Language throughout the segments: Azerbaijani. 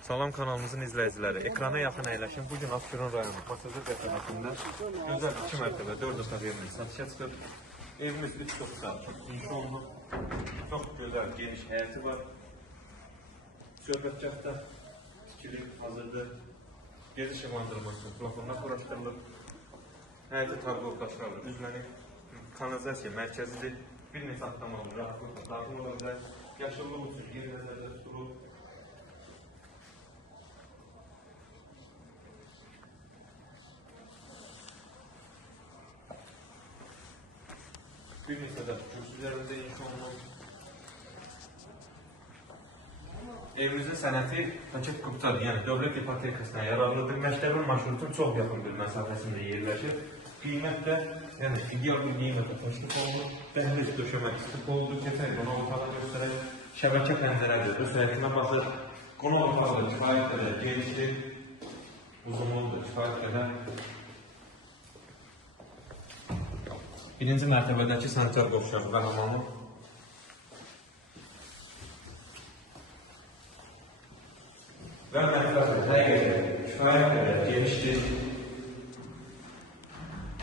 Salam kanalımızın izləyiciləri. Ekrana yaxın əyləşin. Bugün Abşeron rayonu Pasajır qəsəbəsində gözəl 2 mərtəbə 4 otaq evimiz satışa çıxır. Evimiz 3-4 saatlik inşa olunub. Çox gözəl, geniş həyəti var. Söhbətgahda tikili hazırdır. Gezi işıqlandırması plafonlar quraşdırılıb. Həyəti tarqoqlaşdırılır. Üzlənib. Kanalizasiya mərkəzidir. Bir neçə atlamalı, rahatlıqla daxil ola bilər. Yaşıllıq üçün yer nəzərdə tutulub. Bir neçə də kürsülərində inşa olunub. Evimizin sənəti paket quptadır, yəni dövlət ipotekasına yararlıdır. Məktəbin marşrutun çox yaxın bir məsafəsində yerləşir. Qiymət də, yəni ideal bir qiymətə təşkil olunur. Dəhliz döşəməsi oldu, keçək qonaq otağı göstərək. Şəbəkə pəncərədir, öz həyətinə baxır. Qonaq otağı da kifayət qədər genişdir, uzunluqdur, kifayət qədər. Birinci mərtəbədəki sanitar qovşağı və hamamı. Və mərtəbədə həqiqətən kifayət qədər genişdir.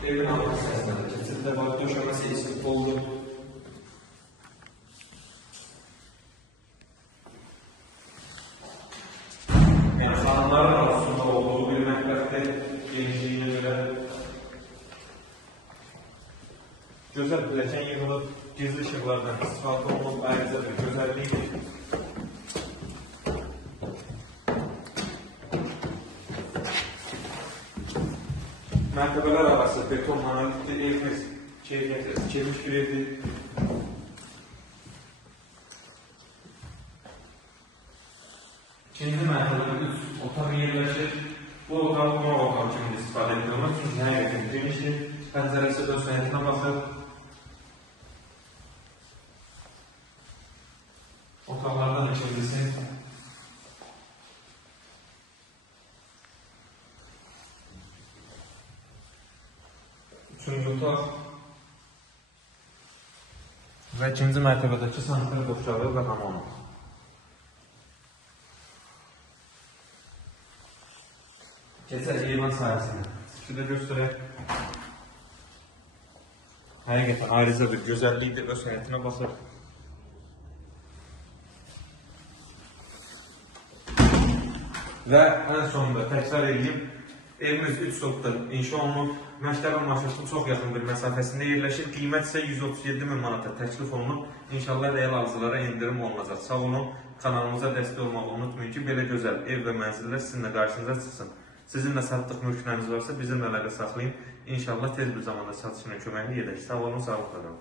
Evin alt hissəsində də keçiddə var, döşəməsi istif oldu. Yəni xanımların arasında olduğu bir mətbəxdir, genişliyinə görə. Gözəl pilləkən yığılıb, gizli işıqlardan istifadə olunub, ayrıca bir gözəlliyidir. Mərtəbələr arası beton monolitli evimiz keyfiyyətlə tikilmiş bir evdir. İkinci mərtəbədə 3 otaq yerləşir. Bu otaq qonaq otağı kimi istifadə edilir, çünki həqiqətən genişdir. Pəncərəsi də öz həyətinə baxır. Otaqlardan ikincisi. Üçüncü otaq. Və ikinci mərtəbədəki sanitar qovşağı və hamamı. Keçək eyvan sahəsinə. Sizi də göstərək. Həqiqətən ayrıca bir gözəllikdir, öz həyətinə baxır. Və ən sonunda təkrar edeyim, evimiz 3 sotda inşa olunub, məktəbin marşrutun çox yaxın bir məsafəsində yerləşir, qiymət isə 137 min manata təklif olunub, İnşallah real alıcılara indirim olunacaq. Sağ olun, kanalımıza dəstək olmağı unutmayın ki, belə gözəl ev və mənzillər sizinlə qarşınıza çıxsın. Sizinlə satdıq mülkləriniz varsa bizimlə əlaqə saxlayın. İnşallah tez bir zamanda satışına köməkli edək. Sağ olun, sağlıqla qalın.